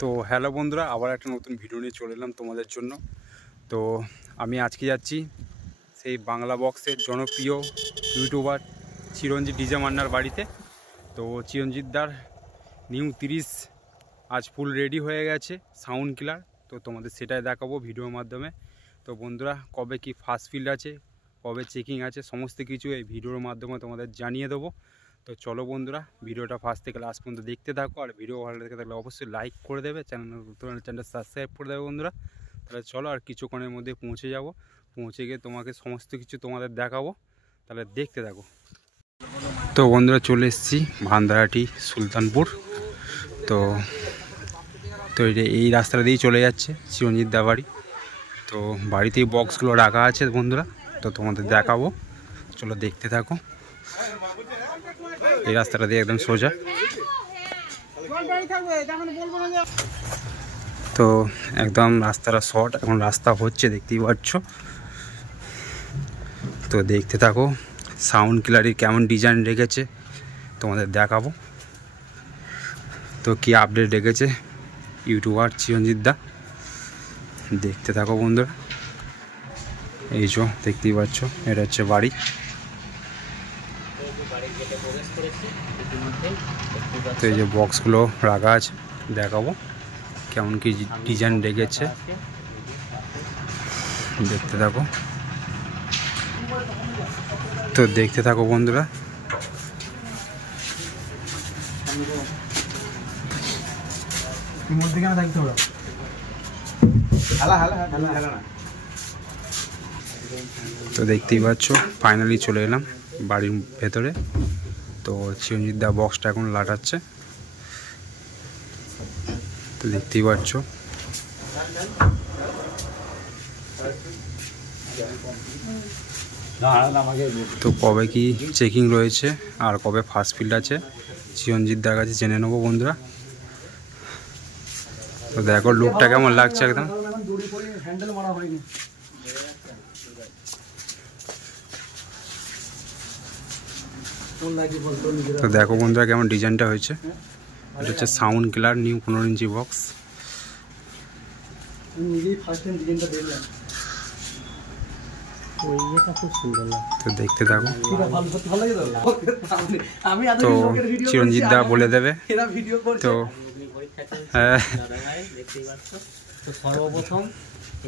তো হ্যালো বন্ধুরা, আবার একটা নতুন ভিডিও নিয়ে চলে এলাম তোমাদের জন্য। তো আমি আজকে যাচ্ছি সেই বাংলা বক্সের জনপ্রিয় ইউটিউবার চিরঞ্জিত ডিজে মান্নার বাড়িতে। তো চিরঞ্জিতদার নিউ 30 আজ ফুল রেডি হয়ে গেছে, সাউন্ড কিলার। তো তোমাদের সেটাই দেখাবো ভিডিওর মাধ্যমে। তো বন্ধুরা, কবে কি ফার্স্ট ফিল্ড আছে, কবে চেকিং আছে, সমস্ত কিছু এই ভিডিওর মাধ্যমে তোমাদের জানিয়ে দেবো। তো চলো বন্ধুরা, ভিডিওটা ফার্স্ট থেকে লাস্ট পর্যন্ত দেখতে থাকো। আর ভিডিও ভালো লেগে থাকলে অবশ্যই লাইক করে দেবে, চ্যানেলটা সাবস্ক্রাইব করে দেবে বন্ধুরা। তাহলে চলো, আর কিছুক্ষণের মধ্যে পৌঁছে যাব। পৌঁছে গিয়ে তোমাকে সমস্ত কিছু তোমাদের দেখাবো, তাহলে দেখতে থাকো। তো বন্ধুরা, চলে এসেছি ভান্দারাটি সুলতানপুর। তো তো এই রাস্তাটা দিয়েই চলে যাচ্ছে চিরঞ্জিত দা বাড়ি। তো বাড়িতেই বক্সগুলো রাখা আছে বন্ধুরা, তো তোমাদের দেখাবো, চলো দেখতে থাকো। এই রাস্তাটা দিয়ে একদম সোজা। তো একদম রাস্তাটা শর্ট, এখন রাস্তা হচ্ছে, দেখতেই পাচ্ছ। তো দেখতে থাকো, সাউন্ড কিলারির কেমন ডিজাইন রেখেছে তোমাদের দেখাবো। তো কি আপডেট রেখেছে ইউটিউবার চিরঞ্জিত দা, দেখতে থাকো বন্ধুরা। এই যে দেখতেই পাচ্ছ, এটা হচ্ছে বাড়ি। তো এই যে বক্সগুলো রাখা আছে, দেখাবো কেমন কি ডিজাইন রেখেছে, দেখতে থাকো। তো দেখতে থাকো বন্ধুরা। তো দেখতেই পাচ্ছ, ফাইনালি চলে এলাম বাড়ির ভেতরে। তো চিরঞ্জিত দা বক্সটা এখন লাটাচ্ছে, তো দেখতেই পাচ্ছ। তো কবে কি চেকিং রয়েছে আর কবে ফার্স্ট ফিল্ড আছে চিরঞ্জিত দার কাছে জেনে নেবো বন্ধুরা। তো দেখো লুকটা কেমন লাগছে একদম। তো দেখো বন্ধুরা কেমন ডিজাইনটা হয়েছে। এটা হচ্ছে সাউন্ড কিলার নিউ 15 ইঞ্চি বক্স। তো দেখতে থাকো। তো চিরঞ্জিত দা বলে দেবে। তো হ্যাঁ, তো সর্বপ্রথম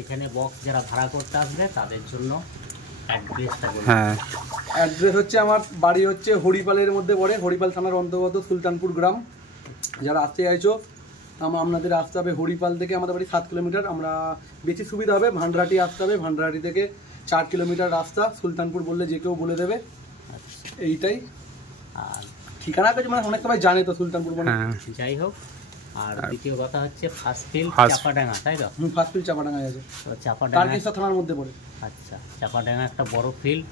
এখানে বক্স যারা ভাড়া করতে আসবে তাদের জন্য হ্যাঁ, অ্যাড্রেস হচ্ছে আমার বাড়ি হচ্ছে হরিপালের মধ্যে পড়ে, হরিপাল থানার অন্তর্গত সুলতানপুর গ্রাম। যারা আসতে চাইছো আপনাদের আসতে হবে হরিপাল থেকে, আমাদের বাড়ি 7 কিলোমিটার। আমরা বেশি সুবিধা হবে ভান্ডারাটি আসতে হবে, ভান্ডারাটি থেকে 4 কিলোমিটার রাস্তা। সুলতানপুর বললে যে কেউ বলে দেবে, এইটাই। আর ঠিকানা কাছে মানে অনেক সবাই জানে তো সুলতানপুর মানে। যাই হোক, আর দ্বিতীয় কথা হচ্ছে ফার্স্ট ফিল্ড চাপাডাঙ্গা, তাই তো? ফার্স্ট ফিল্ড চাপাডাঙ্গায় আছে, তো চাপাডাঙ্গা থানার মধ্যে পড়ে। আচ্ছা, চাপাডাঙ্গা একটা বড় ফিল্ড।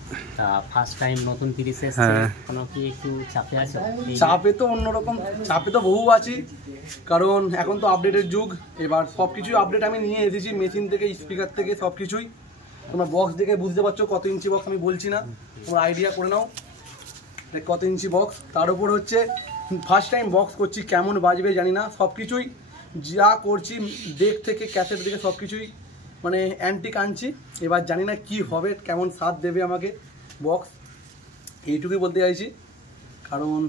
ফার্স্ট টাইম নতুন 30 এসেছে, কোনো কি একটু চাপে আছে? চাপে তো অন্যরকম, চাপে তো বহু আছি, কারণ এখন তো আপডেটের যুগ। এবার সব কিছুই আপডেট আমি নিয়ে এসেছি, মেশিন থেকে, স্পিকার থেকে, সব কিছুই। তোমরা বক্স দেখে বুঝতে পারছো কত ইঞ্চি বক্স, আমি বলছি না, তোমরা আইডিয়া করে নাও কত ইঞ্চি বক্স। তার উপর হচ্ছে ফার্স্ট টাইম বক্স করছি, কেমন বাজবে জানি না। সব কিছুই যা করছি ডেক থেকে ক্যাসেট থেকে সব কিছুই মানে অ্যান্টিক আনছি। এবার জানি না কি হবে, কেমন স্বাদ দেবে আমাকে বক্স, এইটুকুই বলতে চাইছি। কারণ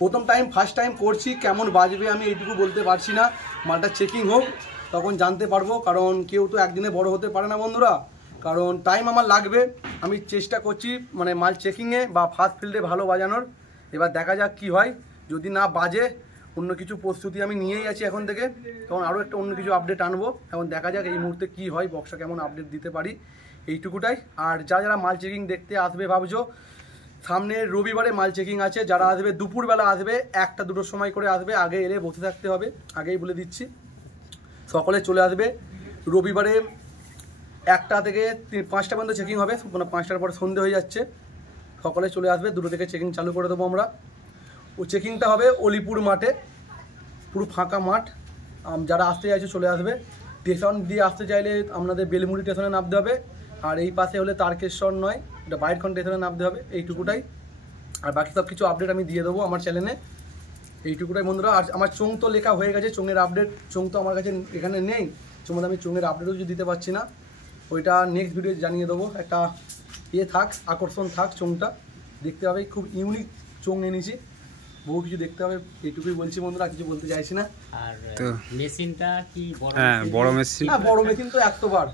প্রথম টাইম, ফার্স্ট টাইম করছি, কেমন বাজবে আমি এইটুকু বলতে পারছি না। মালটা চেকিং হোক তখন জানতে পারবো, কারণ কেউ তো একদিনে বড় হতে পারে না বন্ধুরা। কারণ টাইম আমার লাগবে, আমি চেষ্টা করছি মানে মাল চেকিংয়ে বা ফার্স্ট ফিল্ডে ভালো বাজানোর। এবার দেখা যাক কি হয়, যদি না বাজে অন্য কিছু প্রস্তুতি আমি নিয়েই আছি এখন থেকে, তখন আরও একটা অন্য কিছু আপডেট আনবো। এখন দেখা যাক এই মুহূর্তে কি হয়, বক্সটা কেমন আপডেট দিতে পারি, এইটুকুটাই। আর যারা মাল চেকিং দেখতে আসবে ভাবছো, সামনে রবিবারে মাল চেকিং আছে। যারা আসবে দুপুরবেলা আসবে, 1টা-2টোর সময় করে আসবে, আগে এলে বসে থাকতে হবে, আগেই বলে দিচ্ছি। সকলে চলে আসবে রবিবারে 1টা থেকে 5টা পর্যন্ত চেকিং হবে, মানে 5টার পরে সন্ধে হয়ে যাচ্ছে। সকলে চলে আসবে, 2টো থেকে চেকিং চালু করে দেবো আমরা। ও চেকিংটা হবে অলিপুর মাঠে, পুরো ফাঁকা মাঠ। যারা আসতে চাইছে চলে আসবে। স্টেশন দিয়ে আসতে চাইলে আপনাদের বেলমুড়ি স্টেশনে নামতে হবে, আর এই পাশে হলে তারকেশ্বর নয়, এটা বাইরখন স্টেশনে নামতে হবে, এইটুকুটাই। আর বাকি সব কিছু আপডেট আমি দিয়ে দেবো আমার চ্যানেলে। এইটুকুটাই বন্ধুরা। আর আমার চোং তো লেখা হয়ে গেছে, চোঙের আপডেট, চোং তো আমার কাছে এখানে নেই, তোমাদের আমি চোঙের আপডেটও কিছু দিতে পারছি না, ওইটা নেক্সট ভিডিও জানিয়ে দেবো। একটা থাক, আকর্ষণ থাক, চোংটা দেখতে হবে, খুব ইউনিক চোং এনেছি, বহু কিছু দেখতে হবে, এইটুকুই বলছি বন্ধুরা, কিছু বলতে চাইছি না। আর মেশিনটা কি বড়? হ্যাঁ বড় মেশিন। হ্যাঁ বড় মেশিন তো 100 বার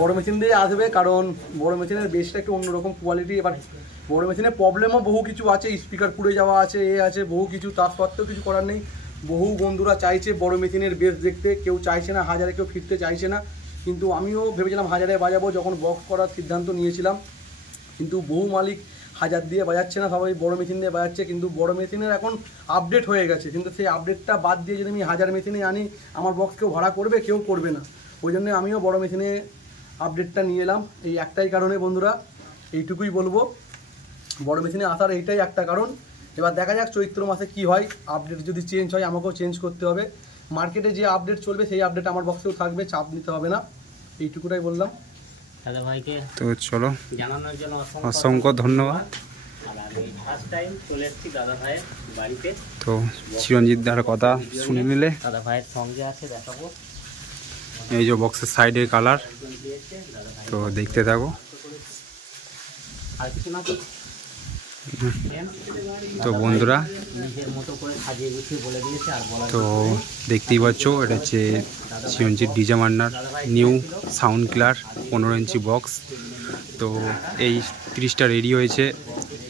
বড় মেশিন দিয়ে আসবে, কারণ বড় মেশিনের বেসটা একটু অন্যরকম কোয়ালিটি। এবার বড় মেশিনের প্রবলেমও বহু কিছু আছে, স্পিকার পুড়ে যাওয়া আছে, আছে বহু কিছু, তার সত্ত্বেও কিছু করার নেই। বহু বন্ধুরা চাইছে বড় মেশিনের বেস দেখতে, কেউ চাইছে না হাজারে, কেউ ফিরতে চাইছে না, কিন্তু আমিও ভেবেছিলাম হাজারে বাজাবো যখন বক্স করার সিদ্ধান্ত নিয়েছিলাম, কিন্তু বহু মালিক হাজার দিয়ে বাজাচ্ছে না, সবাই বড় মেশিন দিয়ে বাজাচ্ছে। কিন্তু বড় মেশিনের এখন আপডেট হয়ে গেছে, কিন্তু সেই আপডেটটা বাদ দিয়ে যদি আমি হাজার মেশিনে আনি, আমার বক্স কেউ ভাড়া করবে? কেউ করবে না। ওই জন্য আমিও বড় মেশিনে আপডেটটা নিয়ে এলাম, এই একটাই কারণে বন্ধুরা, এইটুকুই বলবো। বড় মেশিনে আসার এইটাই একটা কারণ। এবার দেখা যাক চৈত্র মাসে কি হয়, আপডেট যদি চেঞ্জ হয় আমাকেও চেঞ্জ করতে হবে। মার্কেটে যে আপডেট চলবে সেই আপডেট আমার বক্সেও থাকবে, চাপ নিতে হবে না, এইটুকুটাই বললাম। দাদা ভাইকে তো চলো, জানানোর জন্য অসংখ্য ধন্যবাদ। আর আমি ফার্স্ট টাইম চলে এসেছি দাদা ভাইয়ের বাড়িতে, তো চিরঞ্জিত দার কথা শুনে নিলে, দাদা ভাইয়ের সঙ্গে আছে, দেখাবো। এই যে বক্সের সাইডের কালার, তো দেখতে থাকো। আর কিছু না তো? তো বন্ধুরা, নিজের মতো করে সাজিয়ে গুছিয়ে বলে দিয়েছে। আর বলার তো দেখতেই পাচ্ছ, এটা হচ্ছে চিরঞ্জিত ডিজে মান্নার নিউ সাউন্ড ক্লার 15 ইঞ্চি বক্স। তো এই 30টা রেডি হয়েছে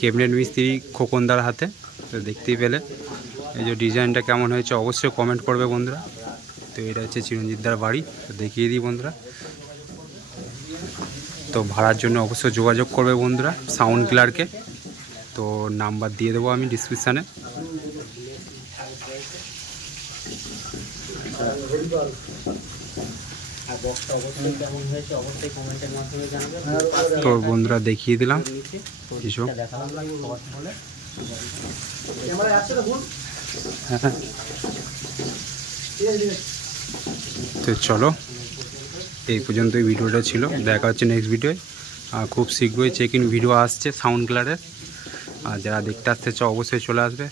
ক্যাবিনেট মিস্ত্রি খোকনদার হাতে। তো দেখতেই পেলে, এই যে ডিজাইনটা কেমন হয়েছে অবশ্যই কমেন্ট করবে বন্ধুরা। তো এটা হচ্ছে চিরঞ্জিতদার বাড়ি, তো দেখিয়ে দিই বন্ধুরা। তো ভাড়ার জন্য অবশ্যই যোগাযোগ করবে বন্ধুরা সাউন্ড ক্লারকে, তো নাম্বার দিয়ে দেবো আমি ডিসক্রিপশানে। আর বক্সটা অবশ্যই কেমন হয়েছে অবশ্যই কমেন্টের মাধ্যমে জানাবে। তো বন্ধুরা দেখিয়ে দিলাম কিছু। দেখালাম সবার বলে। ক্যামেরা আসছে তো ভুল। হ্যাঁ, তো চলো, এই পর্যন্তই ভিডিওটা ছিল, দেখা হচ্ছে নেক্সট ভিডিওয়। আর খুব শীঘ্রই চেক ইন ভিডিও আসছে সাউন্ড ক্লারের, আর যারা দেখতে আসতে চাও অবশ্যই চলে আসবে,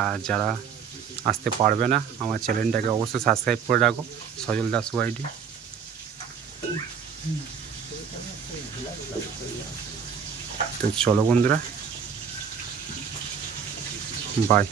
আর যারা আসতে পারবে না আমার চ্যানেলটাকে অবশ্যই সাবস্ক্রাইব করে রাখো, সজল দাস ওয়াইডি। তো চলো বন্ধুরা, বাই।